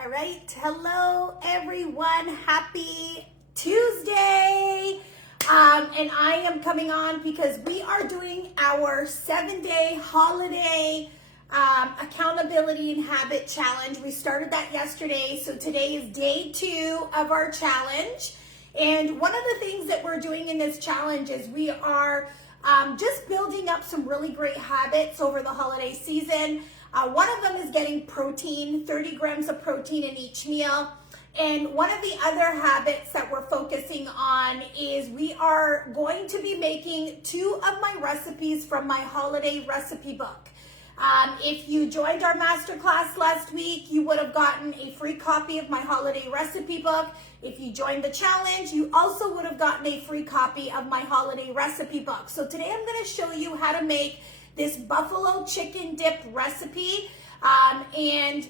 All right, hello everyone, happy Tuesday. And I am coming on because we are doing our 7-day holiday accountability and habit challenge. We started that yesterday, so today is day 2 of our challenge. And one of the things that we're doing in this challenge is we are just building up some really great habits over the holiday season. One of them is getting protein, 30 grams of protein in each meal. And one of the other habits that we're focusing on is we are going to be making 2 of my recipes from my holiday recipe book. If you joined our masterclass last week, you would have gotten a free copy of my holiday recipe book. If you joined the challenge, you also would have gotten a free copy of my holiday recipe book. So today I'm going to show you how to make this buffalo chicken dip recipe. And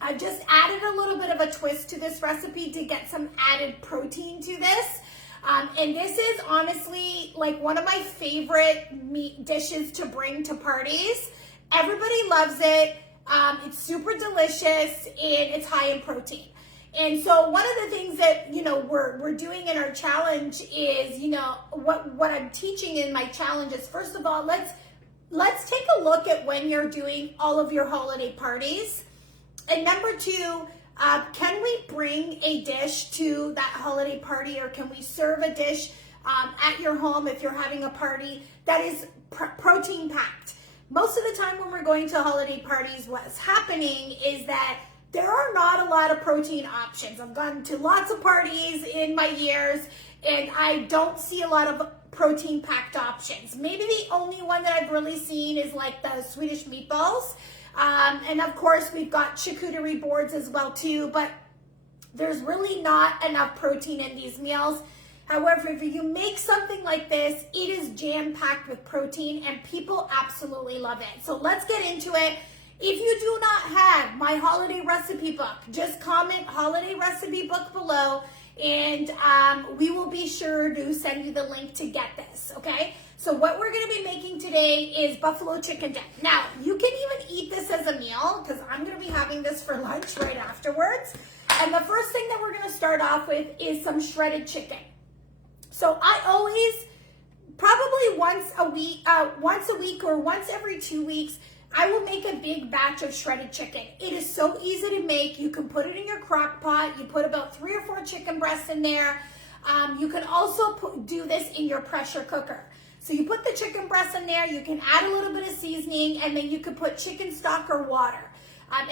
I've just added a little bit of a twist to this recipe to get some added protein to this. And this is honestly like one of my favorite meat dishes to bring to parties. Everybody loves it. It's super delicious and it's high in protein. And so one of the things that, we're doing in our challenge is, what I'm teaching in my challenge is, first of all, let's take a look at when you're doing all of your holiday parties. And number 2, can we bring a dish to that holiday party, or can we serve a dish at your home if you're having a party that is protein packed? Most of the time when we're going to holiday parties, what's happening is that there are not a lot of protein options. I've gone to lots of parties in my years and I don't see a lot of protein packed options. Maybe the only one that I've really seen is like the Swedish meatballs. And of course we've got charcuterie boards as well too, but there's really not enough protein in these meals. However, if you make something like this, it is jam-packed with protein and people absolutely love it. So let's get into it. If you do not have my holiday recipe book, just comment holiday recipe book below and we will be sure to send you the link to get this, okay? So what we're gonna be making today is buffalo chicken dip. Now, you can even eat this as a meal because I'm gonna be having this for lunch right afterwards. And the first thing that we're gonna start off with is some shredded chicken. So I always, probably once a week or once every 2 weeks, I will make a big batch of shredded chicken. It is so easy to make. You can put it in your crock pot. You put about 3 or 4 chicken breasts in there. You can also do this in your pressure cooker. So you put the chicken breasts in there. You can add a little bit of seasoning, and then you could put chicken stock or water.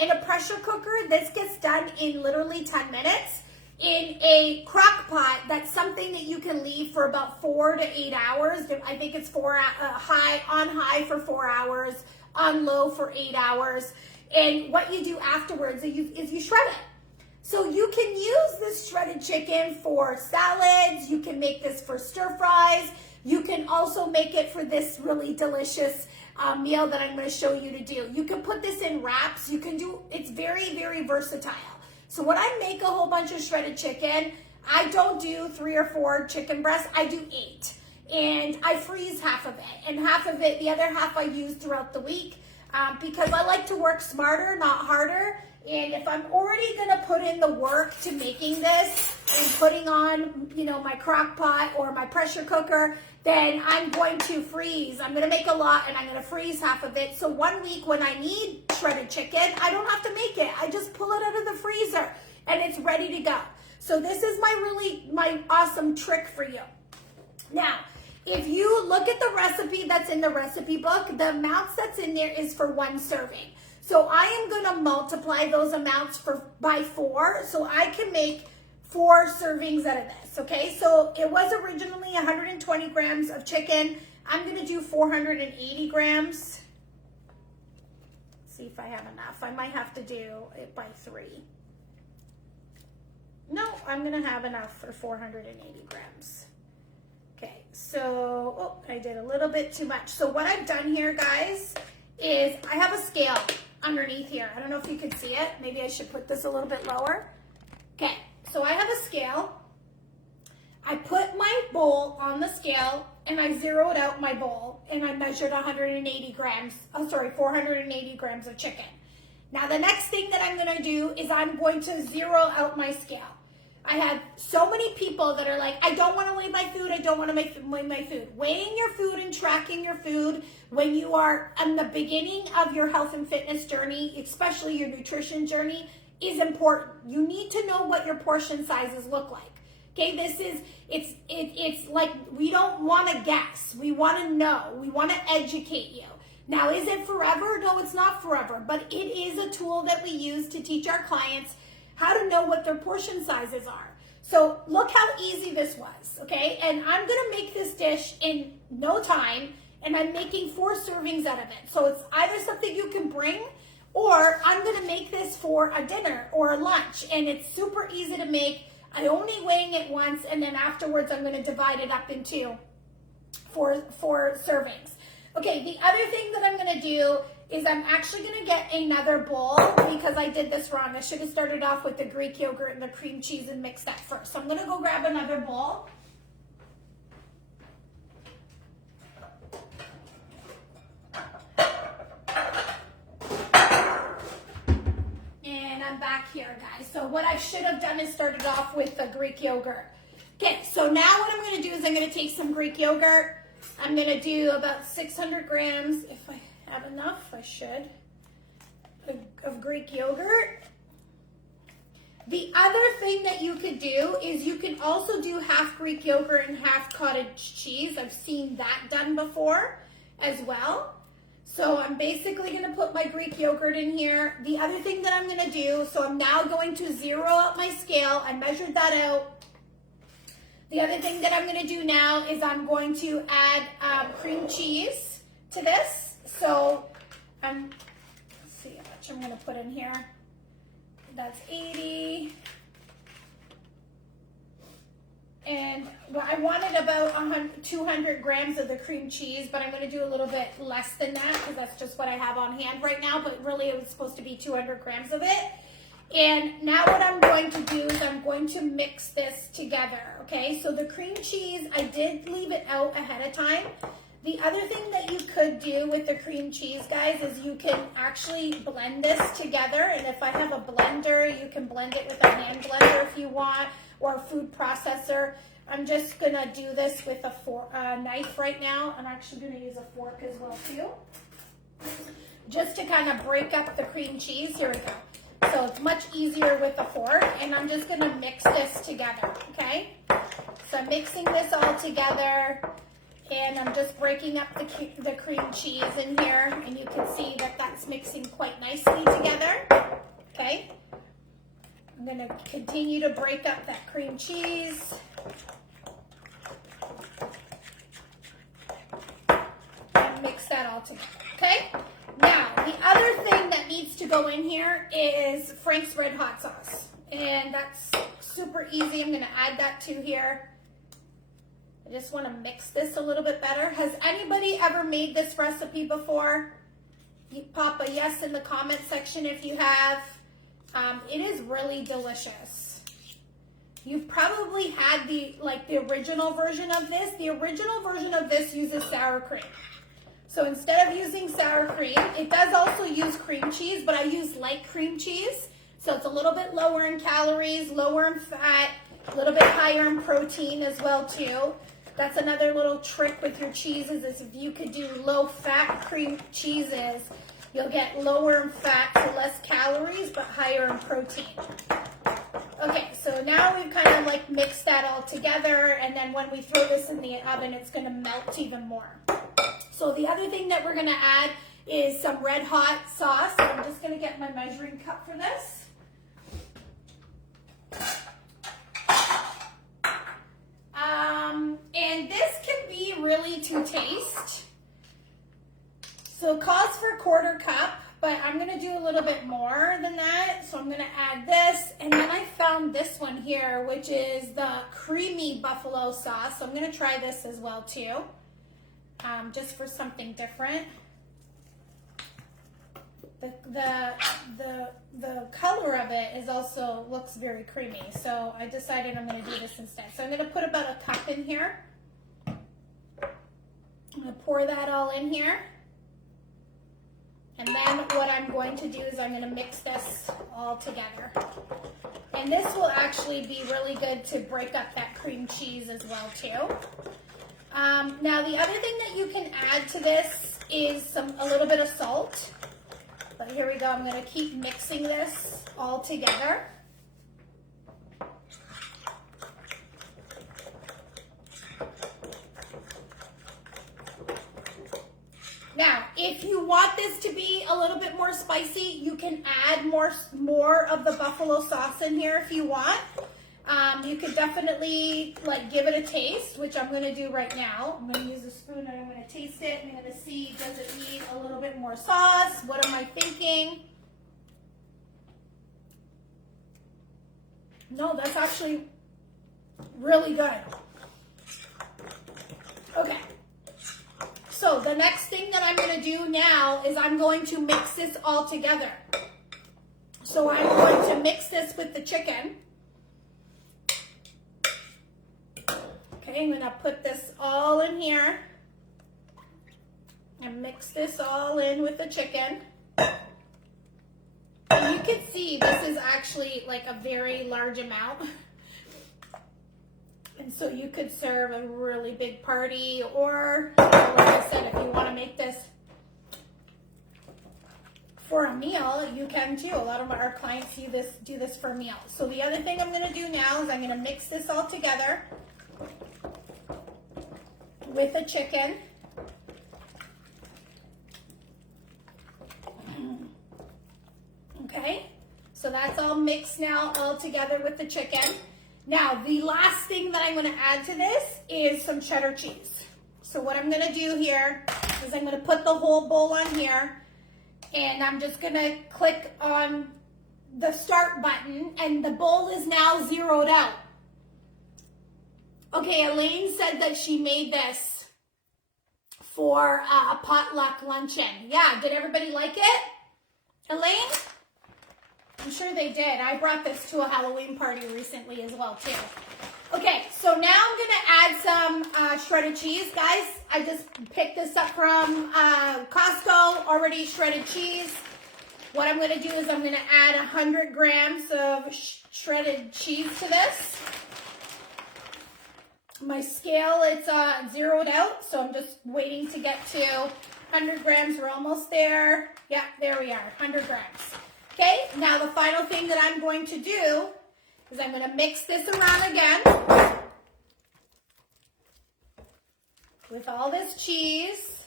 In a pressure cooker, this gets done in literally 10 minutes. In a crock pot, that's something that you can leave for about 4 to 8 hours. I think it's on high for 4 hours, on low for 8 hours. And what you do afterwards is you shred it. So you can use this shredded chicken for salads. You can make this for stir fries. You can also make it for this really delicious meal that I'm going to show you to do. You can put this in wraps. It's very, very versatile. So when I make a whole bunch of shredded chicken, I don't do 3 or 4 chicken breasts, I do 8. And I freeze half of it. And the other half I use throughout the week because I like to work smarter, not harder. And if I'm already gonna put in the work to making this and putting on, my crock pot or my pressure cooker, then I'm going to freeze. I'm gonna make a lot and I'm gonna freeze half of it. So 1 week when I need shredded chicken, I don't have to make it. I just pull it out of the freezer and it's ready to go. So this is my awesome trick for you. Now, if you look at the recipe that's in the recipe book, the amounts that's in there is for 1 serving. So I am gonna multiply those amounts by 4 so I can make 4 servings out of this, okay? So it was originally 120 grams of chicken. I'm gonna do 480 grams. Let's see if I have enough. I might have to do it by 3. No, I'm gonna have enough for 480 grams. Okay, so, I did a little bit too much. So what I've done here, guys, is I have a scale underneath here. I don't know if you can see it. Maybe I should put this a little bit lower. Okay, so I have a scale. I put my bowl on the scale and I zeroed out my bowl and I measured 480 grams of chicken. Now the next thing that I'm going gonna do is I'm going to zero out my scale. I have so many people that are like, I don't want to weigh my food. I don't want to weigh my food. Weighing your food and tracking your food when you are in the beginning of your health and fitness journey, especially your nutrition journey, is important. You need to know what your portion sizes look like. Okay, it's like we don't want to guess. We want to know. We want to educate you. Now, is it forever? No, it's not forever, but it is a tool that we use to teach our clients how to know what their portion sizes are. So look how easy this was, okay? And I'm gonna make this dish in no time, and I'm making 4 servings out of it. So it's either something you can bring, or I'm gonna make this for a dinner or a lunch, and it's super easy to make. I only weighing it once, and then afterwards I'm gonna divide it up into four servings. Okay, the other thing that I'm gonna do is I'm actually gonna get another bowl because I did this wrong. I should have started off with the Greek yogurt and the cream cheese and mixed that first. So I'm gonna go grab another bowl. And I'm back here, guys. So what I should have done is started off with the Greek yogurt. Okay, so now what I'm gonna do is I'm gonna take some Greek yogurt. I'm gonna do about 600 grams, if I have enough, I should, of Greek yogurt. The other thing that you could do is you can also do half Greek yogurt and half cottage cheese. I've seen that done before as well. So I'm basically gonna put my Greek yogurt in here. The other thing that I'm gonna do, so I'm now going to zero out my scale. I measured that out. The other thing that I'm gonna do now is I'm going to add cream cheese to this. So let's see how much I'm gonna put in here. That's 80. And well, I wanted about 200 grams of the cream cheese, but I'm gonna do a little bit less than that because that's just what I have on hand right now, but really it was supposed to be 200 grams of it. And now what I'm going to do is I'm going to mix this together, okay? So the cream cheese, I did leave it out ahead of time. The other thing that you could do with the cream cheese, guys, is you can actually blend this together. And if I have a blender, you can blend it with a hand blender if you want, or a food processor. I'm just gonna do this with a knife right now. I'm actually gonna use a fork as well too. Just to kind of break up the cream cheese, here we go. So it's much easier with a fork, and I'm just gonna mix this together, okay? So I'm mixing this all together, and I'm just breaking up the cream cheese in here, and you can see that that's mixing quite nicely together, okay? I'm gonna continue to break up that cream cheese. And mix that all together, okay? Now, the other thing that needs to go in here is Frank's Red Hot Sauce. And that's super easy. I'm gonna add that to here. I just wanna mix this a little bit better. Has anybody ever made this recipe before? You pop a yes in the comment section if you have. It is really delicious. You've probably had the original version of this. The original version of this uses sour cream. So instead of using sour cream, it does also use cream cheese, but I use light cream cheese. So it's a little bit lower in calories, lower in fat, a little bit higher in protein as well too. That's another little trick with your cheeses is if you could do low fat cream cheeses, you'll get lower in fat, so less calories, but higher in protein. Okay, so now we've kind of like mixed that all together, and then when we throw this in the oven, it's gonna melt even more. So the other thing that we're gonna add is some Red Hot sauce. So I'm just gonna get my measuring cup for this. And this can be really to taste. So it calls for 1/4 cup, but I'm gonna do a little bit more than that. So I'm gonna add this, and then I found this one here, which is the creamy buffalo sauce. So I'm gonna try this as well too. Just for something different. The color of it is also looks very creamy, so I decided I'm going to do this instead. So I'm going to put about a cup in here. I'm going to pour that all in here, And then what I'm going to do is I'm going to mix this all together. And this will actually be really good to break up that cream cheese as well too. Now the other thing that you can add to this is a little bit of salt. But here we go, I'm going to keep mixing this all together. Now, if you want this to be a little bit more spicy, you can add more of the buffalo sauce in here if you want. You could definitely like give it a taste, which I'm going to do right now. I'm going to use a spoon and I'm going to taste it. I'm going to see, does it need a little bit more sauce? What am I thinking? No, that's actually really good. Okay. So the next thing that I'm going to do now is I'm going to mix this all together. So I'm going to mix this with the chicken. Okay, I'm going to put this all in here and mix this all in with the chicken. And you can see this is actually like a very large amount. And so you could serve a really big party, or like I said, if you want to make this for a meal, you can too. A lot of our clients do this for meals. So the other thing I'm going to do now is I'm going to mix this all together with the chicken. Okay, so that's all mixed now all together with the chicken. Now, the last thing that I'm going to add to this is some cheddar cheese. So what I'm going to do here is I'm going to put the whole bowl on here, and I'm just going to click on the start button, and the bowl is now zeroed out. Okay, Elaine said that she made this for a potluck luncheon. Yeah, did everybody like it? Elaine? I'm sure they did. I brought this to a Halloween party recently as well too. Okay, so now I'm gonna add some shredded cheese. Guys, I just picked this up from Costco, already shredded cheese. What I'm gonna do is I'm gonna add 100 grams of shredded cheese to this. My scale, it's zeroed out, so I'm just waiting to get to 100 grams. We're almost there. Yeah, there we are, 100 grams. Okay, now the final thing that I'm going to do is I'm going to mix this around again with all this cheese.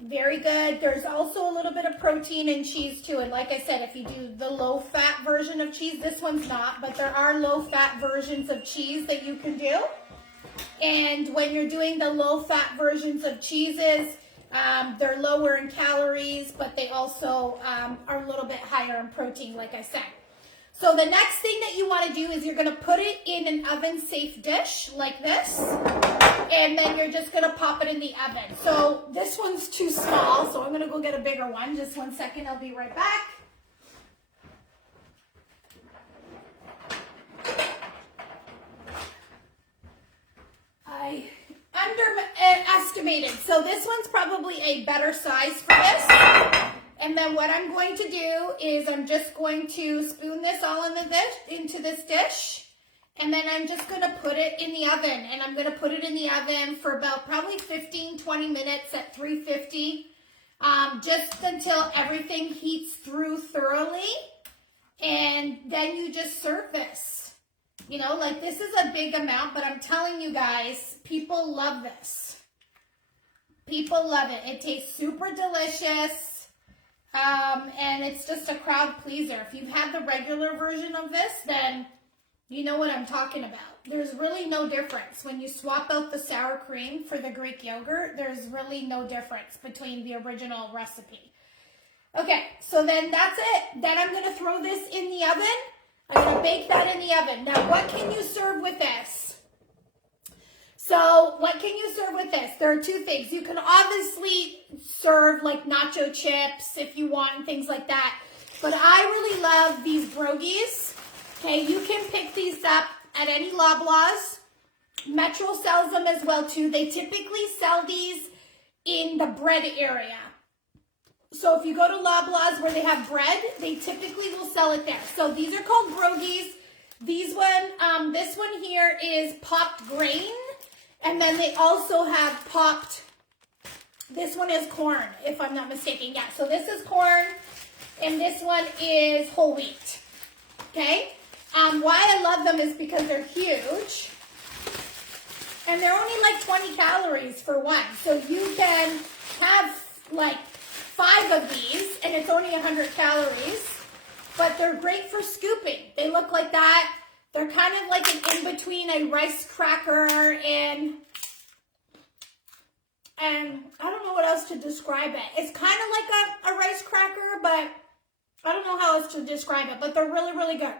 Very good. There's also a little bit of protein in cheese too. And like I said, if you do the low-fat version of cheese, this one's not, but there are low-fat versions of cheese that you can do. And when you're doing the low-fat versions of cheeses, they're lower in calories, but they also are a little bit higher in protein, like I said. So the next thing that you want to do is you're going to put it in an oven-safe dish like this, and then you're just going to pop it in the oven. So this one's too small, so I'm going to go get a bigger one. Just 1 second, I'll be right back. I underestimated. So this one's probably a better size for this. And then what I'm going to do is I'm just going to spoon this all into this dish. And then I'm just going to put it in the oven. And I'm going to put it in the oven for about probably 15-20 minutes at 350. Just until everything heats through thoroughly. And then you just serve this. You know, like this is a big amount, but I'm telling you guys, people love this. People love it. It tastes super delicious. And it's just a crowd pleaser. If you've had the regular version of this, then you know what I'm talking about. There's really no difference. When you swap out the sour cream for the Greek yogurt, there's really no difference between the original recipe. Okay, so then that's it. Then I'm going to throw this in the oven. I'm going to bake that in the oven. Now, what can you serve with this? So, what can you serve with this? There are two things. You can obviously serve like nacho chips if you want and things like that. But I really love these brogies. Okay, you can pick these up at any Loblaws. Metro sells them as well too. They typically sell these in the bread area. So if you go to Loblaws where they have bread, they typically will sell it there. So these are called Brogies. This one here is popped grain. And then they also have popped, this one is corn, if I'm not mistaken. Yeah, so this is corn, and this one is whole wheat. Okay? Why I love them is because they're huge. And they're only like 20 calories for one. So you can have like 5 of these, and it's only 100 calories. But they're great for scooping. They look like that. They're kind of like an in-between a rice cracker and I don't know what else to describe it. It's kind of like a rice cracker, but I don't know how else to describe it. But they're really, really good.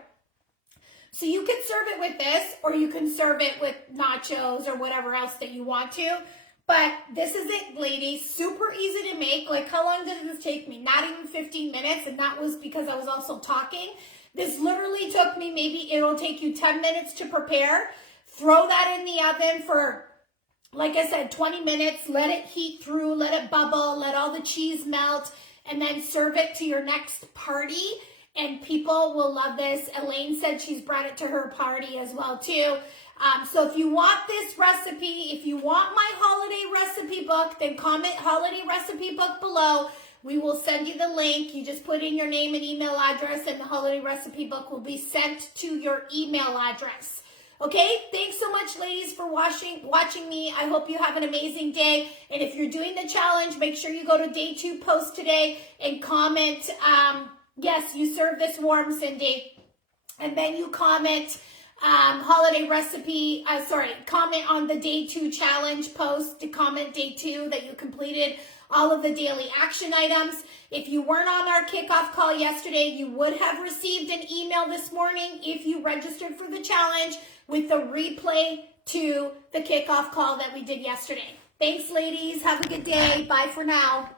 So you can serve it with this, or you can serve it with nachos or whatever else that you want to. But this is it, ladies. Super easy to make. Like, how long did this take me? Not even 15 minutes, and that was because I was also talking. This literally took me, maybe it'll take you 10 minutes to prepare. Throw that in the oven for, like I said, 20 minutes. Let it heat through, let it bubble, let all the cheese melt, and then serve it to your next party. And people will love this. Elaine said she's brought it to her party as well too. So if you want this recipe, if you want my holiday recipe book, then comment holiday recipe book below. We will send you the link. You just put in your name and email address, and the holiday recipe book will be sent to your email address. Okay, thanks so much, ladies, for watching me. I hope you have an amazing day. And if you're doing the challenge, make sure you go to day 2 post today and comment, yes, you serve this warm, Cindy. And then you comment holiday recipe, comment on the day 2 challenge post to comment day 2 that you completed all of the daily action items. If you weren't on our kickoff call yesterday, you would have received an email this morning if you registered for the challenge with the replay to the kickoff call that we did yesterday. Thanks, ladies. Have a good day. Bye for now.